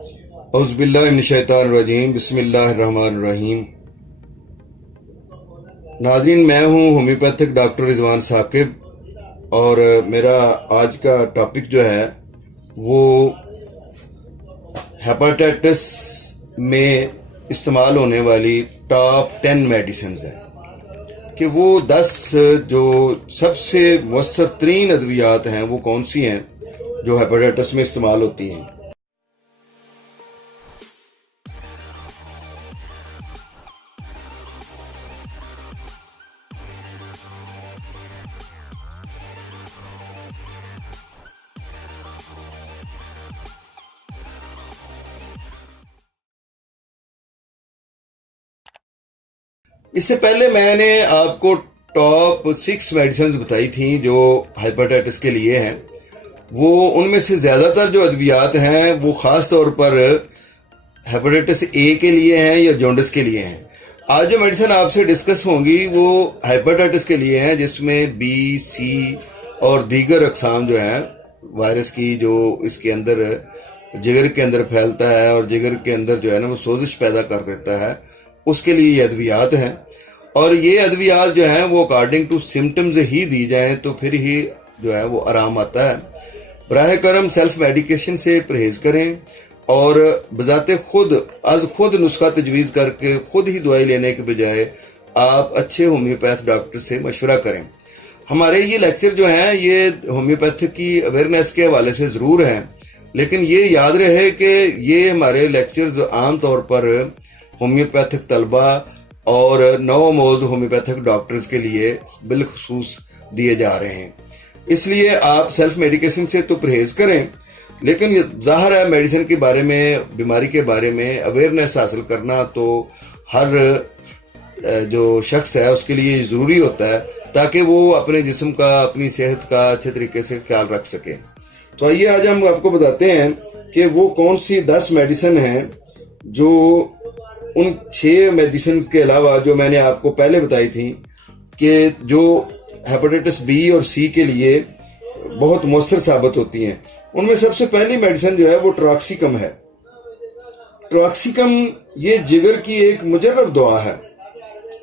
اعوذ باللہ من الشیطان الرجیم، بسم اللہ الرحمن الرحیم۔ ناظرین، میں ہوں ہومیوپیتھک ڈاکٹر رضوان ثاقب، اور میرا آج کا ٹاپک جو ہے وہ ہیپاٹائٹس میں استعمال ہونے والی ٹاپ 10 میڈیسنز ہیں، کہ وہ 10 جو سب سے مؤثر ترین ادویات ہیں وہ کون سی ہیں جو ہیپاٹائٹس میں استعمال ہوتی ہیں۔ اس سے پہلے میں نے آپ کو ٹاپ 6 میڈیسنز بتائی تھیں جو ہیپاٹائٹس کے لیے ہیں۔ وہ ان میں سے زیادہ تر جو ادویات ہیں وہ خاص طور پر ہیپاٹائٹس اے کے لیے ہیں یا جونڈس کے لیے ہیں۔ آج جو میڈیسن آپ سے ڈسکس ہوں گی وہ ہیپاٹائٹس کے لیے ہیں، جس میں بی، سی اور دیگر اقسام جو ہیں وائرس کی، جو اس کے اندر جگر کے اندر پھیلتا ہے اور جگر کے اندر جو ہے نا وہ سوزش پیدا کر دیتا ہے، اس کے لیے یہ ادویات ہیں۔ اور یہ ادویات جو ہیں وہ اکارڈنگ ٹو سمٹمز ہی دی جائیں تو پھر ہی جو ہے وہ آرام آتا ہے۔ براہ کرم سیلف میڈیکیشن سے پرہیز کریں اور بذات خود نسخہ تجویز کر کے خود ہی دوائی لینے کے بجائے آپ اچھے ہومیوپیتھ ڈاکٹر سے مشورہ کریں۔ ہمارے یہ لیکچر جو ہیں یہ ہومیوپیتھ کی اویئرنیس کے حوالے سے ضرور ہیں، لیکن یہ یاد رہے کہ یہ ہمارے لیکچرز عام طور پر ہومیوپیتھک طلبہ اور نو موز ہومیوپیتھک ڈاکٹرز کے لیے بالخصوص دیے جا رہے ہیں۔ اس لیے آپ سیلف میڈیکیشن سے تو پرہیز کریں، لیکن ظاہر ہے میڈیسن کے بارے میں، بیماری کے بارے میں اویئرنیس حاصل کرنا تو ہر جو شخص ہے اس کے لیے ضروری ہوتا ہے، تاکہ وہ اپنے جسم کا، اپنی صحت کا اچھے طریقے سے خیال رکھ سکے۔ تو آئیے آج ہم آپ کو بتاتے ہیں کہ وہ کون سی 10 میڈیسن ہیں جو ان 6 میڈیسن کے علاوہ جو میں نے آپ کو پہلے بتائی تھیں کہ جو ہیپاٹائٹس بی اور سی کے لیے بہت مؤثر ثابت ہوتی ہیں۔ ان میں سب سے پہلی میڈیسن جو ہے وہ ٹراکسیکم ہے۔ ٹراکسیکم یہ جگر کی ایک مجرب دوا ہے،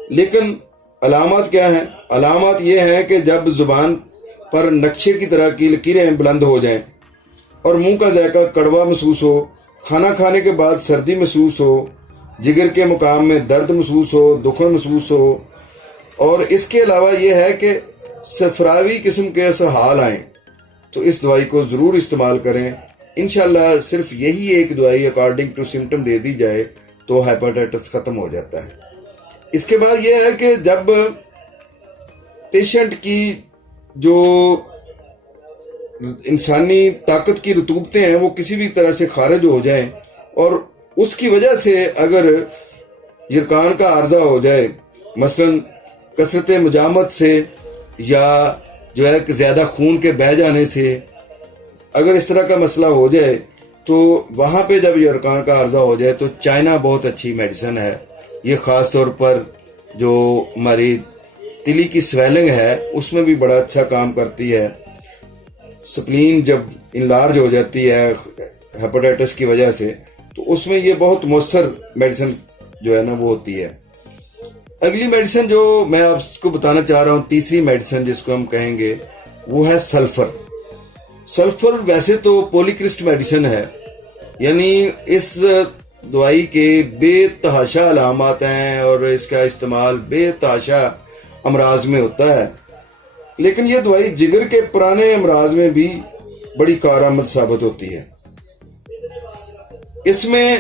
لیکن علامات کیا ہیں؟ علامات یہ ہیں کہ جب زبان پر نقشے کی طرح کی لکیریں بلند ہو جائیں اور منہ کا ذائقہ کڑوا محسوس ہو، کھانا کھانے کے بعد سردی محسوس ہو، جگر کے مقام میں درد محسوس ہو، دکھن محسوس ہو، اور اس کے علاوہ یہ ہے کہ صفراوی قسم کے اسہال آئیں، تو اس دوائی کو ضرور استعمال کریں۔ انشاءاللہ صرف یہی ایک دوائی اکارڈنگ ٹو سمٹم دے دی جائے تو ہیپاٹائٹس ختم ہو جاتا ہے۔ اس کے بعد یہ ہے کہ جب پیشنٹ کی جو انسانی طاقت کی رطوبتیں ہیں وہ کسی بھی طرح سے خارج ہو جائیں اور اس کی وجہ سے اگر یرقان کا عارضہ ہو جائے، مثلا کثرت مجامت سے یا جو ہے کہ زیادہ خون کے بہہ جانے سے، اگر اس طرح کا مسئلہ ہو جائے تو وہاں پہ جب یرقان کا عارضہ ہو جائے تو چائنا بہت اچھی میڈیسن ہے۔ یہ خاص طور پر جو ہماری تلی کی سویلنگ ہے اس میں بھی بڑا اچھا کام کرتی ہے۔ سپلین جب انلارج ہو جاتی ہے ہیپاٹائٹس کی وجہ سے تو اس میں یہ بہت مؤثر میڈیسن جو ہے نا وہ ہوتی ہے۔ اگلی میڈیسن جو میں آپ کو بتانا چاہ رہا ہوں، تیسری میڈیسن جس کو ہم کہیں گے وہ ہے سلفر۔ سلفر ویسے تو پولیکرسٹ میڈیسن ہے، یعنی اس دوائی کے بے تحاشا علامات ہیں اور اس کا استعمال بے تحاشا امراض میں ہوتا ہے، لیکن یہ دوائی جگر کے پرانے امراض میں بھی بڑی کارآمد ثابت ہوتی ہے۔ اس میں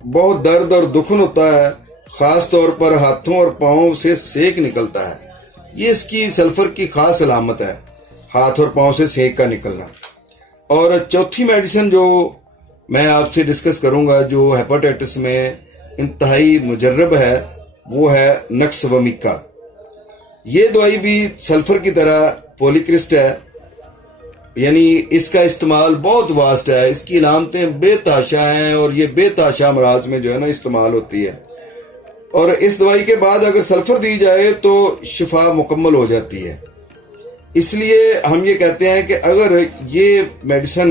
بہت درد اور دکھن ہوتا ہے، خاص طور پر ہاتھوں اور پاؤں سے سینک نکلتا ہے۔ یہ اس کی سلفر کی خاص علامت ہے، ہاتھ اور پاؤں سے سینک کا نکلنا۔ اور چوتھی میڈیسن جو میں آپ سے ڈسکس کروں گا جو ہیپاٹائٹس میں انتہائی مجرب ہے وہ ہے نکس ومیکا۔ یہ دوائی بھی سلفر کی طرح پولیکرسٹ ہے، یعنی اس کا استعمال بہت واسٹ ہے، اس کی علامتیں بے تحاشا ہیں اور یہ بے تحاشا امراض میں جو ہے نا استعمال ہوتی ہے۔ اور اس دوائی کے بعد اگر سلفر دی جائے تو شفا مکمل ہو جاتی ہے۔ اس لیے ہم یہ کہتے ہیں کہ اگر یہ میڈیسن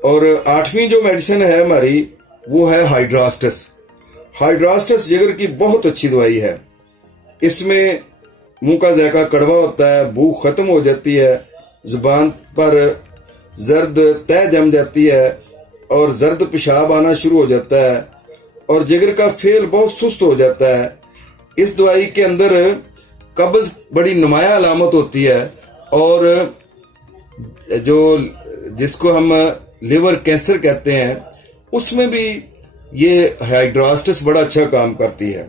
اور 8ویں جو میڈیسن ہے ہماری وہ ہے ہائیڈراسٹس۔ ہائیڈراسٹس جگر کی بہت اچھی دوائی ہے۔ اس میں منہ کا ذائقہ کڑوا ہوتا ہے، بھوک ختم ہو جاتی ہے، زبان پر زرد تہ جم جاتی ہے اور زرد پیشاب آنا شروع ہو جاتا ہے اور جگر کا فعل بہت سست ہو جاتا ہے۔ اس دوائی کے اندر قبض بڑی نمایاں علامت ہوتی ہے اور جس کو ہم لیور کینسر کہتے ہیں اس میں بھی یہ ہائیڈراسٹس بڑا اچھا کام کرتی ہے۔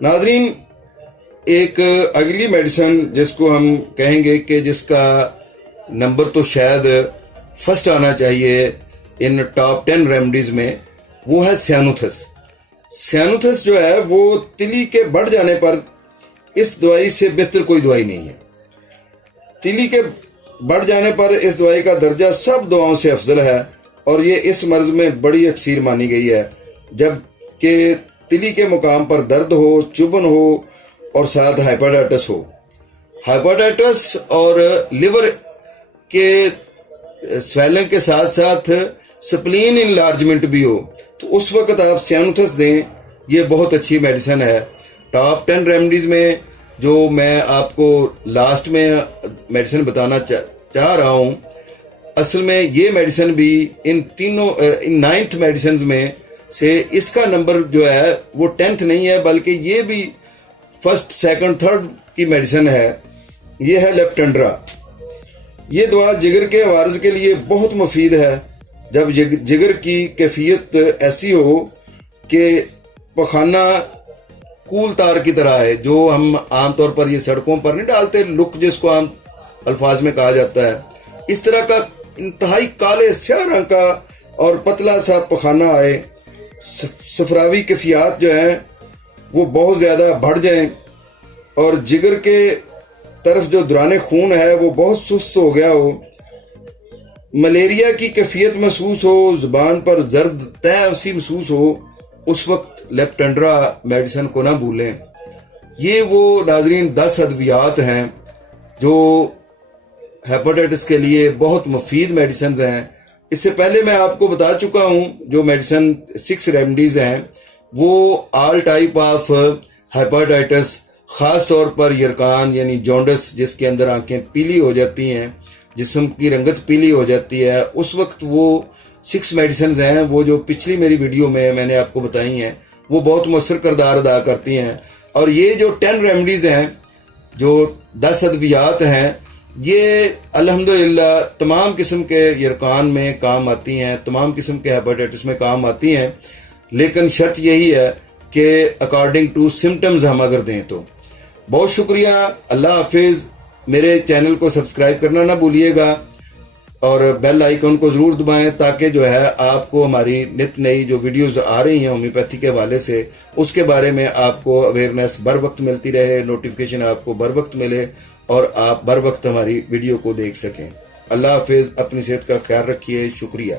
ناظرین، ایک اگلی میڈیسن جس کو ہم کہیں گے کہ جس کا نمبر تو شاید فرسٹ آنا چاہیے ان ٹاپ 10 ریمیڈیز میں، وہ ہے سیانوتھس۔ سیانوتھس جو ہے وہ تلی کے بڑھ جانے پر اس دوائی سے بہتر کوئی دوائی نہیں ہے۔ تلی کے بڑھ جانے پر اس دوائی کا درجہ سب دواؤں سے افضل ہے اور یہ اس مرض میں بڑی اکثیر مانی گئی ہے، جب کہ تلی کے مقام پر درد ہو، چبھن ہو اور ساتھ ہائپاٹائٹس ہو۔ ہائپاٹائٹس اور لیور کے سویلنگ کے ساتھ ساتھ سپلین انلارجمنٹ بھی ہو تو اس وقت آپ سیانوتھس دیں، یہ بہت اچھی میڈیسن ہے۔ ٹاپ 10 ریمیڈیز میں جو میں آپ کو لاسٹ میں میڈیسن بتانا چاہ رہا ہوں، اصل میں یہ میڈیسن بھی ان 9th میڈیسنز میں سے اس کا نمبر جو ہے وہ 10th نہیں ہے، بلکہ یہ بھی 1st 2nd 3rd کی میڈیسن ہے۔ یہ ہے لیپٹنڈرا۔ یہ دوا جگر کے عوارض کے لیے بہت مفید ہے۔ جب جگر کی کیفیت ایسی ہو کہ پخانہ کول تار کی طرح ہے، جو ہم عام طور پر یہ سڑکوں پر نہیں ڈالتے، لک جس کو عام الفاظ میں کہا جاتا ہے، اس طرح کا انتہائی کالے سیاہ رنگ کا اور پتلا سا پخانہ آئے، صفراوی کیفیات جو ہیں وہ بہت زیادہ بڑھ جائیں اور جگر کے طرف جو دوران خون ہے وہ بہت سست ہو گیا ہو، ملیریا کی کیفیت محسوس ہو، زبان پر زرد تہ سی محسوس ہو، اس وقت لیپٹنڈرا میڈیسن کو نہ بھولیں۔ یہ وہ ناظرین 10 ادویات ہیں جو ہیپاٹائٹس کے لیے بہت مفید میڈیسنز ہیں۔ اس سے پہلے میں آپ کو بتا چکا ہوں جو میڈیسن 6 ریمیڈیز ہیں، وہ آل ٹائپ آف ہیپاٹائٹس، خاص طور پر یرکان یعنی جونڈس، جس کے اندر آنکھیں پیلی ہو جاتی ہیں، جسم کی رنگت پیلی ہو جاتی ہے، اس وقت وہ 6 میڈیسنز ہیں، وہ جو پچھلی میری ویڈیو میں نے آپ کو بتائی ہیں، وہ بہت مؤثر کردار ادا کرتی ہیں۔ اور یہ جو 10 ریمیڈیز ہیں، جو 10 ادویات ہیں، یہ الحمدللہ تمام قسم کے یرکان میں کام آتی ہیں، تمام قسم کے ہیپاٹائٹس میں کام آتی ہیں، لیکن شرط یہی ہے کہ اکارڈنگ ٹو سمٹمز ہم اگر دیں تو۔ بہت شکریہ، اللہ حافظ۔ میرے چینل کو سبسکرائب کرنا نہ بھولیے گا اور بیل آئیکن کو ضرور دبائیں تاکہ جو ہے آپ کو ہماری نت نئی جو ویڈیوز آ رہی ہیں ہومیوپیتھی کے حوالے سے، اس کے بارے میں آپ کو اویئرنیس بر وقت ملتی رہے، نوٹیفیکیشن آپ کو بر وقت ملے اور آپ بر وقت ہماری ویڈیو کو دیکھ سکیں۔ اللہ حافظ، اپنی صحت کا خیال رکھیے، شکریہ۔